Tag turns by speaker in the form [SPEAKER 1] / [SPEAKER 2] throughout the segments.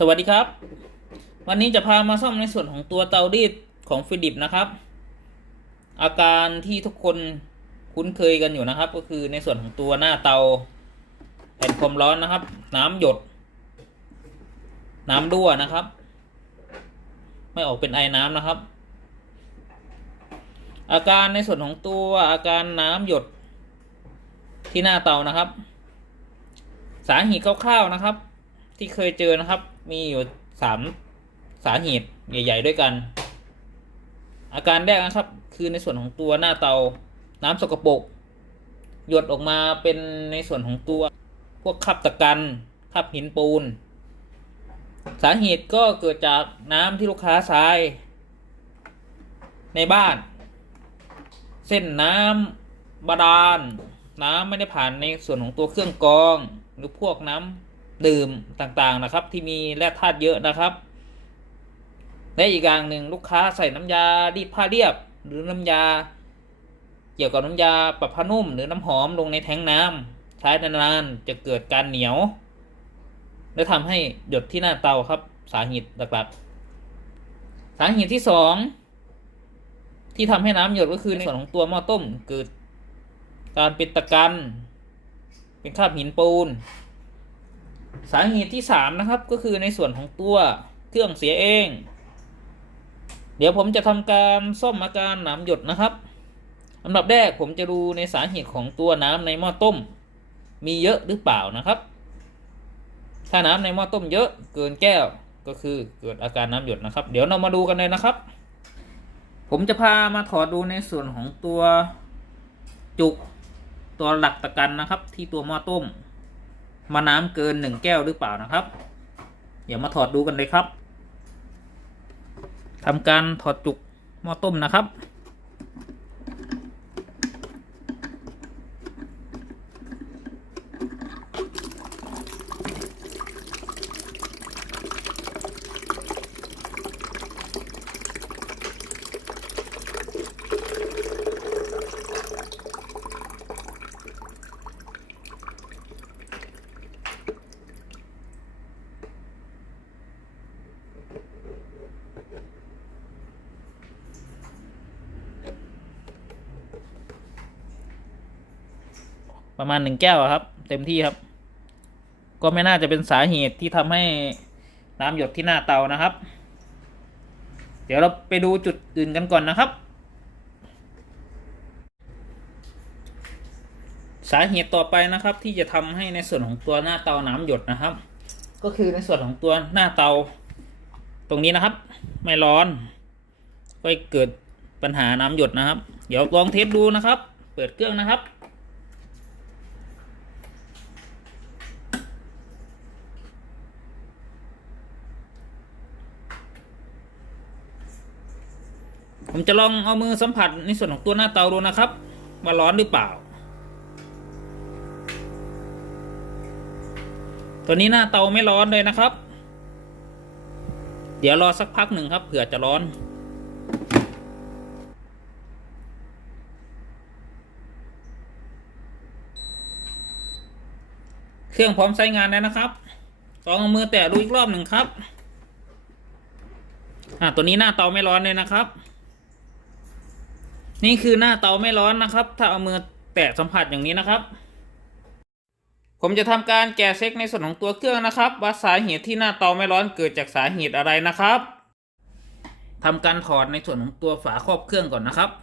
[SPEAKER 1] สวัสดีครับ วันนี้จะพามาซ่อมในส่วนของตัวเตารีดของฟิลิปนะครับ อาการที่ทุกคนคุ้นเคยกันอยู่นะครับ ก็คือในส่วนของตัวหน้าเตาแผ่นความร้อนนะครับ น้ำหยด น้ำรั่วนะครับ ไม่ออกเป็นไอน้ำนะครับ อาการในส่วนของตัวอาการน้ำหยดที่หน้าเตานะครับ สาเหตุคร่าวๆนะครับ ที่เคยเจอนะครับ มีอยู่สามสาเหตุใหญ่ ๆ ด้วยกัน อาการแรกนะครับ คือในส่วนของตัวหน้าเตา น้ำสกปรกหยดออกมาเป็นในส่วนของตัว พวกคราบตะกันคราบหินปูน สาเหตุก็เกิดจากน้ำที่ลูกค้าใช้ในบ้าน เส้นน้ำบาดาล น้ำไม่ได้ผ่านในส่วนของตัวเครื่องกรอง หรือพวกน้ำ ดื่มต่างๆนะครับ ที่มีแร่ธาตุเยอะนะครับ และอีกอย่างหนึ่งลูกค้าใส่น้ำยาดีผ้าเรียบ หรือน้ำยา เกี่ยวกับน้ำยาปรับผ้านุ่ม หรือน้ำหอมลงในแทงน้ำใช้นานๆจะเกิดการเหนียว และทำให้หยดที่หน้าเตาครับ สาเหตุหลักๆสาเหตุที่สองที่ทำให้น้ำหยดก็คือในส่วนของตัวหม้อต้มเกิดการเป็นตะกัน เป็นคราบหินปูน สาเหตุที่สามนะครับก็คือในส่วนของตัวเครื่องเสียเอง เดี๋ยวผมจะทำการซ่อมอาการน้ำหยดนะครับอันดับแรกผมจะดูในสาเหตุของตัวน้ำในหม้อต้ม มีเยอะหรือเปล่านะครับ ถ้าน้ำในหม้อต้มเยอะเกินแก้วก็คือเกิดอาการน้ำหยดนะครับ เดี๋ยวเรามาดูกันเลยนะครับ ผมจะพามาถอดดูในส่วนของตัวจุกตัวหลักตะกันนะครับ ที่ตัวหม้อต้ม มาน้ำเกินหนึ่งแก้วหรือเปล่านะครับ เดี๋ยวมาถอดดูกันเลยครับทำการถอดจุกหม้อต้มนะครับ ประมาณหนึ่งแก้วครับ เต็มที่ครับ ก็ไม่น่าจะเป็นสาเหตุที่ทำให้น้ำหยดที่หน้าเตานะครับ เดี๋ยวเราไปดูจุดอื่นกันก่อนนะครับ สาเหตุต่อไปนะครับ ที่จะทำให้ในส่วนของตัวหน้าเตาน้ำหยดนะครับ ก็คือในส่วนของตัวหน้าเตา ตรงนี้นะครับ ไม่ร้อน ก็เกิดปัญหาน้ำหยดนะครับ เดี๋ยวลองเทสดูนะครับ เปิดเครื่องนะครับ ผมจะลองเอามือสัมผัสในส่วนของตัวหน้าเตาดูนะครับ ว่าร้อนหรือเปล่า ตัวนี้หน้าเตาไม่ร้อนเลยนะครับ เดี๋ยวรอสักพักหนึ่งครับเผื่อจะร้อนเครื่องพร้อมใช้งานแล้วนะครับลองเอามือแตะดูอีกรอบหนึ่งครับ อ่าตัวนี้หน้าเตาไม่ร้อนเลยนะครับ นี่คือหน้าเตาไม่ร้อนนะครับ ถ้าเอามือแตะสัมผัสอย่างนี้นะครับ ผมจะทำการแกะเซ็กในส่วนของตัวเครื่องนะครับ ว่าสาเหตุที่หน้าเตาไม่ร้อนเกิดจากสาเหตุอะไรนะครับทำการถอดในส่วนของตัวฝาครอบเครื่องก่อนนะครับ ผ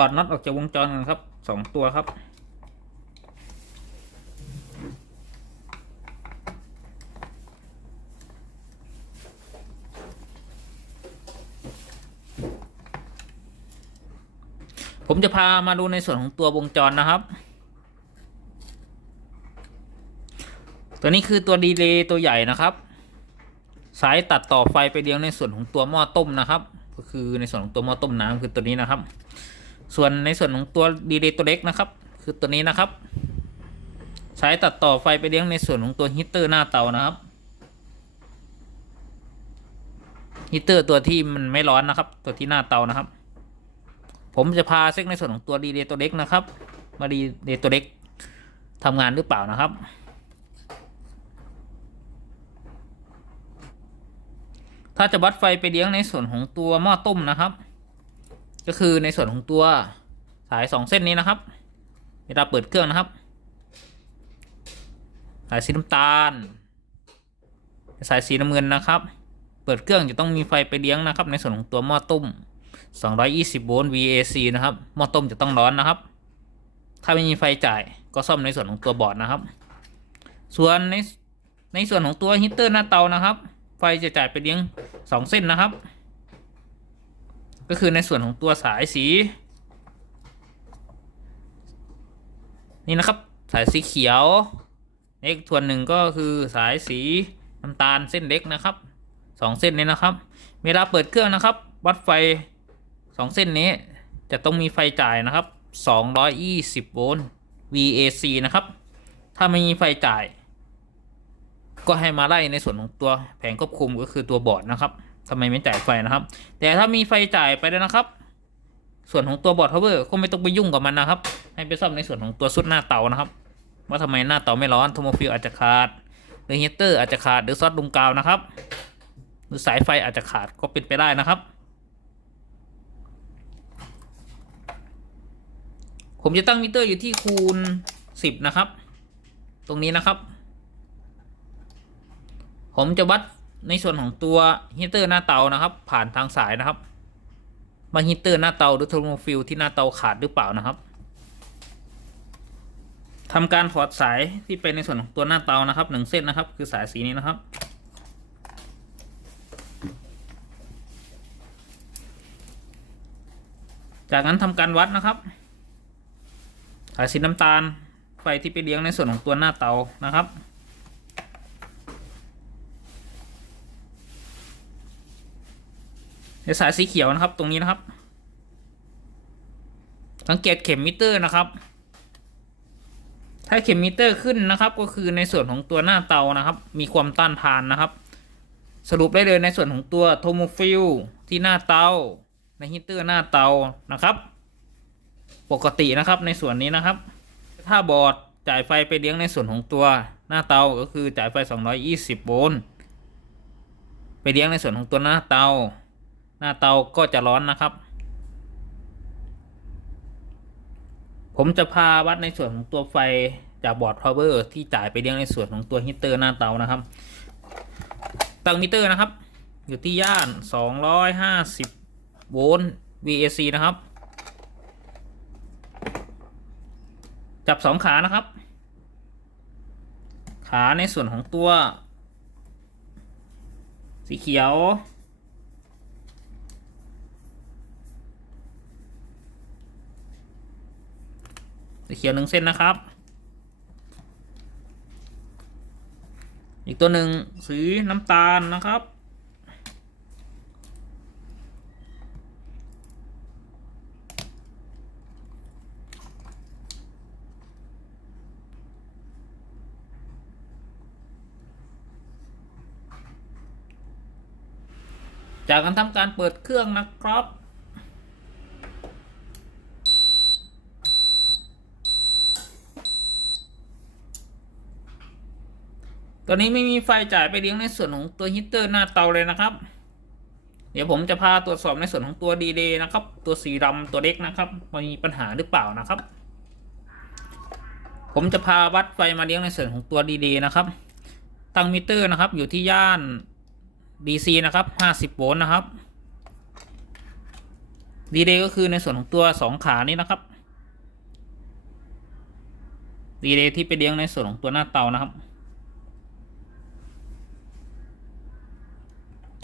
[SPEAKER 1] ถอดน็อตออกจากวงจรกันครับสองตัวครับ ผมจะพามาดูในส่วนของตัววงจรนะครับ ตัวนี้คือตัวดีเลย์ตัวใหญ่นะครับ สายตัดต่อไฟไปเลี้ยงในส่วนของตัวหม้อต้มนะครับ ก็คือในส่วนของตัวหม้อต้มน้ำคือตัวนี้นะครับ ส่วนในส่วนของตัวดีเลย์ตัวเล็กนะครับ คือตัวนี้นะครับสายตัดต่อไฟไปเลี้ยงในส่วนของตัวฮีเตอร์หน้าเตานะครับฮีเตอร์ตัวที่มันไม่ร้อนนะครับ ตัวที่หน้าเตานะครับ ผมจะพาเซ็กในส่วนของตัวดีเลย์ตัวเล็กนะครับ มาดีเลย์ตัวเล็กทำงานหรือเปล่านะครับถ้าจะวัดไฟไปเลี้ยงในส่วนของตัวหม้อต้มนะครับ ก็คือในส่วนของตัวสายสองเส้นนี้นะครับ เวลาเปิดเครื่องนะครับ สายสีน้ำตาล สายสีน้ำเงินนะครับ เปิดเครื่องจะต้องมีไฟไปเลี้ยงนะครับ ในส่วนของตัวหม้อต้ม 220 โวลต์ VAC นะครับ หม้อต้มจะต้องร้อนนะครับ ถ้าไม่มีไฟจ่ายก็ซ่อมในส่วนของตัวบอร์ดนะครับ ส่วนในในส่วนของตัวฮีตเตอร์หน้าเตานะครับ ไฟจะจ่ายไปเลี้ยงสองเส้นนะครับ ก็คือในส่วนของตัวสายสี นี่นะครับสายสีเขียวเล็กทวนหนึ่งก็คือสายสีน้ำตาลเส้นเล็กนะครับสองเส้นนี้นะครับ เวลาเปิดเครื่องนะครับ วัดไฟสองเส้นนี้ จะต้องมีไฟจ่ายนะครับ220โวลต์ VAC นะครับ ถ้าไม่มีไฟจ่าย ก็ให้มาไล่ในส่วนของตัวแผงควบคุมก็คือตัวบอร์ดนะครับ ทำไมไม่จ่ายไฟนะครับ แต่ถ้ามีไฟจ่ายไปแล้วนะครับ ส่วนของตัวบอร์ดพาวเวอร์ก็ไม่ต้องไปยุ่งกับมันนะครับ ให้ไปซ่อมในส่วนของตัวซุดหน้าเตานะครับ ว่าทำไมหน้าเตาไม่ร้อนโทโมฟิลอาจจะขาดหรือฮีเตอร์อาจจะขาดหรือซอสลุงกาวนะครับ หรือสายไฟอาจจะขาดก็เป็นไปได้นะครับผมจะตั้งมิเตอร์อยู่ที่คูณสิบนะครับ ตรงนี้นะครับ ผมจะวัด ในส่วนของตัวฮีเตอร์หน้าเตานะครับ ผ่านทางสายนะครับมาฮีเตอร์หน้าเตาหรือโทรโมฟิลที่หน้าเตาขาดหรือเปล่านะครับทำการถอดสายที่เป็นในส่วนของตัวหน้าเตานะครับหนึ่งเส้นนะครับ คือสายสีนี้นะครับ จากนั้นทำการวัดนะครับ สายสีน้ำตาลไฟที่ไปเลี้ยงในส่วนของตัวหน้าเตานะครับ ในสายสีเขียวนะครับ ตรงนี้นะครับ สังเกตเข็มมิเตอร์นะครับ ถ้าเข็มมิเตอร์ขึ้นนะครับ ก็คือในส่วนของตัวหน้าเตานะครับ มีความต้านทานนะครับ สรุปได้เลยในส่วนของตัวโทโมฟิลที่หน้าเตา ในฮีเตอร์หน้าเตานะครับ ปกตินะครับในส่วนนี้นะครับ ถ้าบอร์ดจ่ายไฟไปเลี้ยงในส่วนของตัวหน้าเตาก็คือจ่ายไฟ 220 โวลต์ไปเลี้ยงในส่วนของตัวหน้าเตา หน้าเตาก็จะร้อนนะครับ ผมจะพาวัดในส่วนของตัวไฟจากบอร์ดพาวเวอร์ที่จ่ายไปเลี้ยงในส่วนของตัวฮีเตอร์หน้าเตานะครับตั้งมิเตอร์นะครับ อยู่ที่ย่าน 250 โวลต์ VAC นะครับ จับสองขานะครับ ขาในส่วนของตัว สีเขียว เขียวหนึ่งเส้นนะครับ อีกตัวหนึ่งสีน้ำตาลนะครับ จากการทำการเปิดเครื่องนะครับ ตัวนี้ไม่มีไฟจ่ายไปเลี้ยงในส่วนของตัวฮีตเตอร์หน้าเตาเลยนะครับ เดี๋ยวผมจะพาตรวจสอบในส่วนของตัวดีเลย์นะครับ ตัวสีดำตัวเล็กนะครับมันมีปัญหาหรือเปล่านะครับ ผมจะพาวัดไฟมาเลี้ยงในส่วนของตัวดีเลย์นะครับ ตั้งมิเตอร์นะครับ อยู่ที่ย่าน DC นะครับ 50 โวลต์นะครับ ดีเลย์ก็คือในส่วนของตัวสองขานี้นะครับ ดีเลย์ที่ไปเลี้ยงในส่วนของตัวหน้าเตานะครับ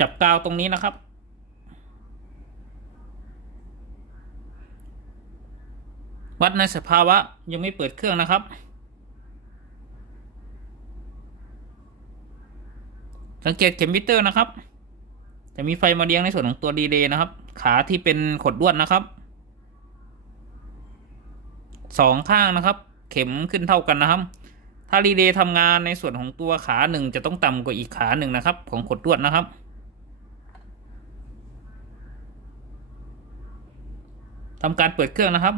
[SPEAKER 1] จับกาวตรงนี้นะครับ วัดในสภาวะยังไม่เปิดเครื่องนะครับ สังเกตเข็มมิเตอร์นะครับ จะมีไฟมาเลี้ยงในส่วนของตัวดีเลย์นะครับ ขาที่เป็นขดลวดนะครับสองข้างนะครับ เข็มขึ้นเท่ากันนะครับ ถ้ารีเลย์ทำงานในส่วนของตัวขาหนึ่งจะต้องต่ำกว่าอีกขาหนึ่งนะครับ ของขดลวดนะครับ ทำการเปิดเครื่องนะครับ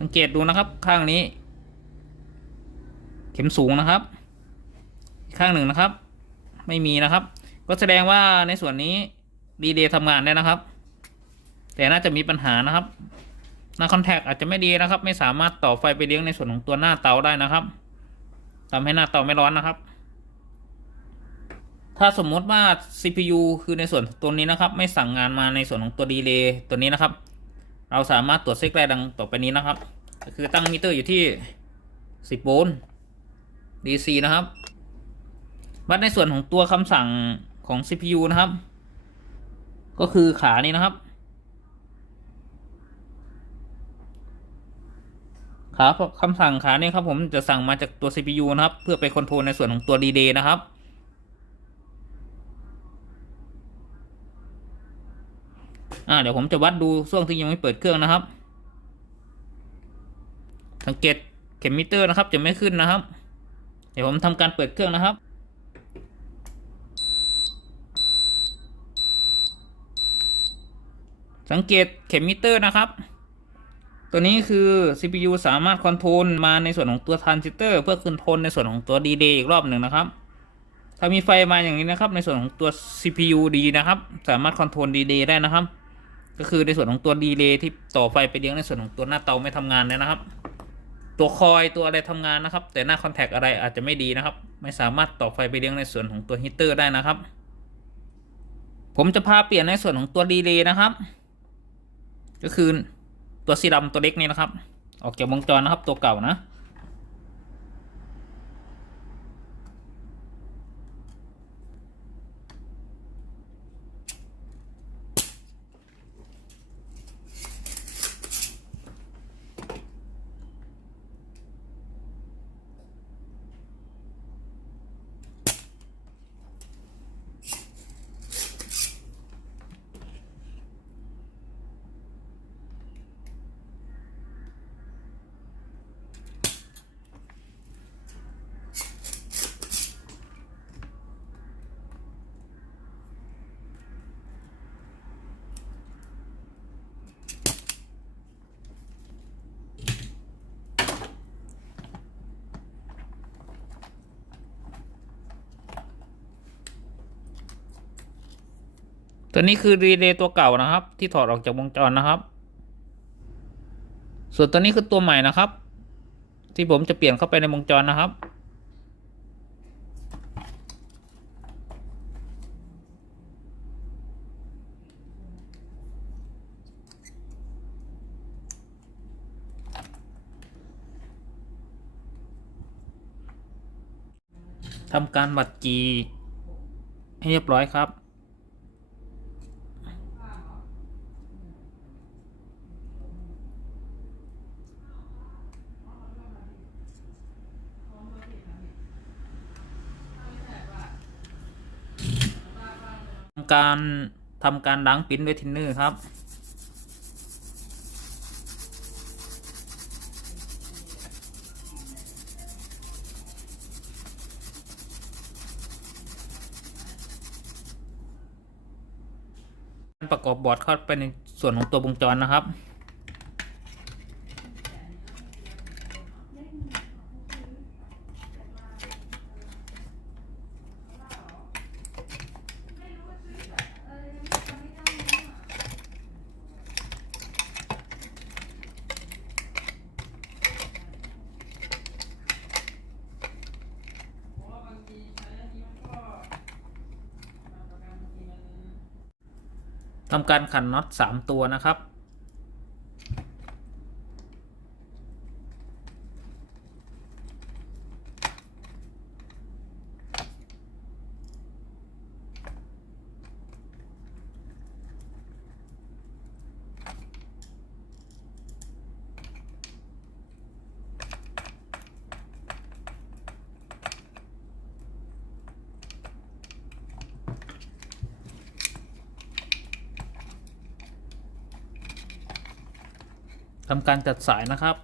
[SPEAKER 1] สังเกตดูนะครับข้างนี้ เข็มสูงนะครับ ข้างหนึ่งนะครับ ไม่มีนะครับ ก็แสดงว่าในส่วนนี้ดีเดย์ทำงานได้นะครับ แต่น่าจะมีปัญหานะครับหน้าคอนแทคอาจจะไม่ดีนะครับ ไม่สามารถต่อไฟไปเลี้ยงในส่วนของตัวหน้าเตาได้นะครับทำให้หน้าเตาไม่ร้อนนะครับ ถ้าสมมติว่า CPU คือในส่วนตัวนี้นะครับ ไม่สั่งงานมาในส่วนของตัวดีเลย์ตัวนี้นะครับ เราสามารถตรวจเช็คได้ดังต่อไปนี้นะครับก็คือตั้งมิเตอร์อยู่ที่ 10 โวลต์ DC นะครับวัดในส่วนของตัวคำสั่งของ CPU นะครับ ก็คือขานี้นะครับ ขาคำสั่งขาเนี่ยครับผมจะสั่งมาจากตัว CPU นะครับ เพื่อไปคอนโทรลในส่วนของตัว D-Day นะครับ อ่าเดี๋ยวผมจะวัดดูช่วงที่ยังไม่เปิดเครื่องนะครับ สังเกตเข็มมิเตอร์นะครับ จะไม่ขึ้นนะครับ เดี๋ยวผมทำการเปิดเครื่องนะครับสังเกตเข็มมิเตอร์นะครับ ตัวนี้คือ CPU สามารถคอนโทรลมาในส่วนของตัวทรานซิสเตอร์เพื่อคอนโทรลในส่วนของตัว DD อีกรอบหนึ่งนะครับ ถ้ามีไฟมาอย่างนี้นะครับ ในส่วนของตัว CPU ดีนะครับ สามารถคอนโทรล DD ได้นะครับ ก็คือในส่วนของตัว D-Day ที่ต่อไฟไปเลี้ยงในส่วนของตัวหน้าเตาไม่ทำงานเนี่ยนะครับ ตัวคอยตัวอะไรทำงานนะครับ แต่หน้าคอนแทคอะไรอาจจะไม่ดีนะครับ ไม่สามารถต่อไฟไปเลี้ยงในส่วนของตัวฮีตเตอร์ได้นะครับ ผมจะพาเปลี่ยนในส่วนของตัวดีเลย์นะครับ ก็คือตัวสีดำตัวเล็กนี่นะครับ ออกจากวงจรนะครับตัวเก่านะ ตัวนี้คือรีเลย์ตัวเก่านะครับ ที่ถอดออกจากวงจรนะครับ ส่วนตัวนี้คือตัวใหม่นะครับ ที่ผมจะเปลี่ยนเข้าไปในวงจรนะครับทำการบัดจีให้เรียบร้อยครับำการทำการล้างปิ้นด้วยทินเนอร์ครับ ประกอบบอร์ดเข้าไปในส่วนของตัววงจรนะครับ ท ทำการขันน็อตสามตัวนะครับ ทำการจัดสายนะครับ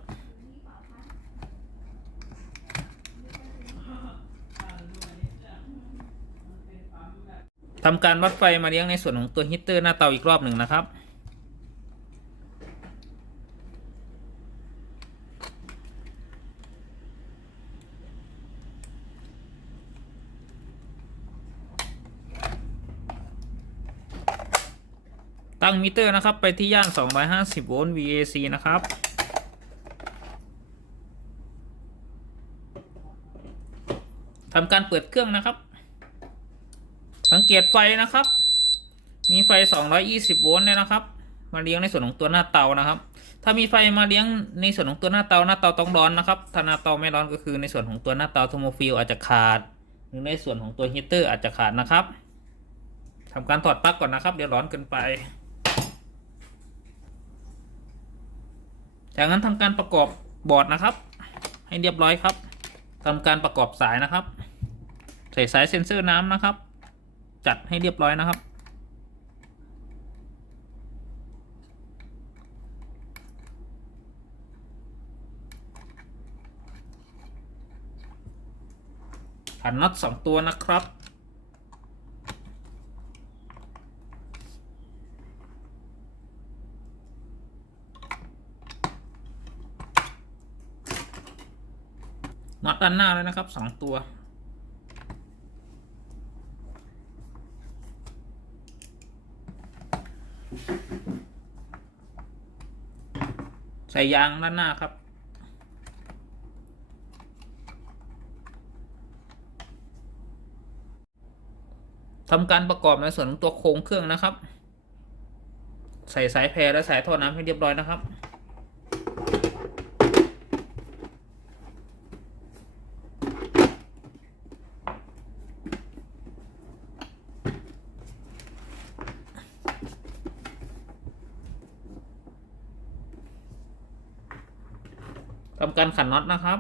[SPEAKER 1] ทำการวัดไฟมาเลี้ยงในส่วนของตัวฮีตเตอร์หน้าเตาอีกรอบหนึ่งนะครับ ตั้งมิเตอร์นะครับไปที่ย่าน 250 โวลต์ VAC นะครับ ทำการเปิดเครื่องนะครับ สังเกตไฟนะครับ มีไฟ 220 โวลต์เนี่ยนะครับ มาเลี้ยงในส่วนของตัวหน้าเตานะครับ ถ้ามีไฟมาเลี้ยงในส่วนของตัวหน้าเตาหน้าเตาต้องร้อนนะครับ ถ้าหน้าเตาไม่ร้อนก็คือในส่วนของตัวหน้าเตาโทโมฟิลอาจจะขาด หรือในส่วนของตัวฮีตเตอร์อาจจะขาดนะครับทำการถอดปลั๊กก่อนนะครับ เดี๋ยวร้อนเกินไป จากนั้นทำการประกอบบอร์ดนะครับ ให้เรียบร้อยครับทำการประกอบสายนะครับ ใส่สายเซ็นเซอร์น้ำนะครับ จัดให้เรียบร้อยนะครับ ขันน็อตสองตัวนะครับ น็อตด้านหน้าเลยนะครับสองตัว ใส่ยางด้านหน้าครับทำการประกอบในส่วนของตัวโครงเครื่องนะครับ ใส่สายแพรและสายท่อน้ำให้เรียบร้อยนะครับ ทำการขันน็อตนะครับ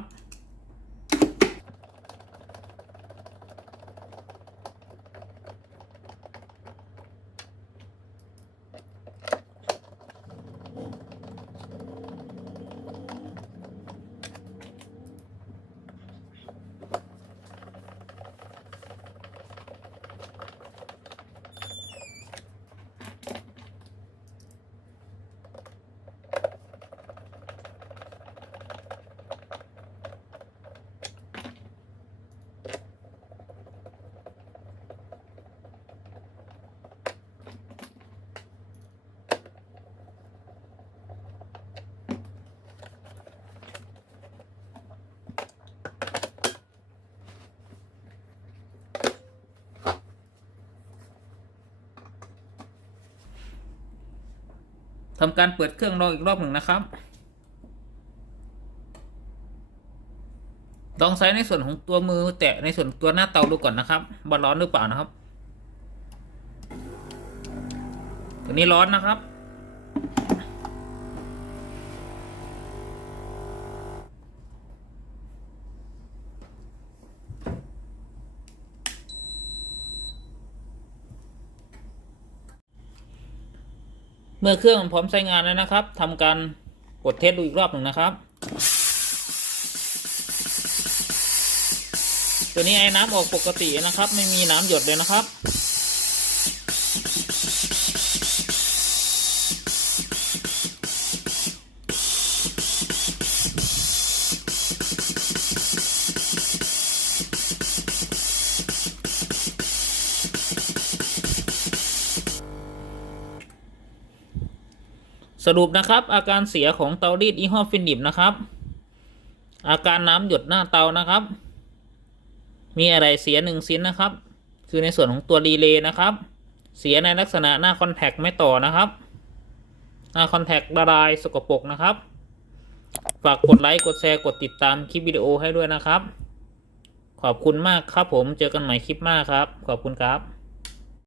[SPEAKER 1] ทำการเปิดเครื่องรออีกรอบหนึ่งนะครับ ลองใช้ในส่วนของตัวมือแตะในส่วนตัวหน้าเตาดูก่อนนะครับว่าร้อนหรือเปล่านะครับ ตัวนี้ร้อนนะครับ เมื่อเครื่องพร้อมใช้งานแล้วนะครับทำการกดเทสดูอีกรอบหนึ่งนะครับ ตัวนี้ไอ้น้ำออกปกตินะครับ ไม่มีน้ำหยดเลยนะครับ สรุปนะครับ อาการเสียของเตารีดยี่ห้อฟินิปนะครับ อาการน้ำหยดหน้าเตานะครับ มีอะไรเสียหนึ่งชิ้นนะครับ คือในส่วนของตัวรีเลย์นะครับ เสียในลักษณะหน้าคอนแทคไม่ต่อนะครับ หน้าคอนแทคละลายสกปรกนะครับ ฝากกดไลค์กดแชร์กดติดตามคลิปวิดีโอให้ด้วยนะครับ ขอบคุณมากครับผมเจอกันใหม่คลิปหน้าครับ ขอบคุณครับ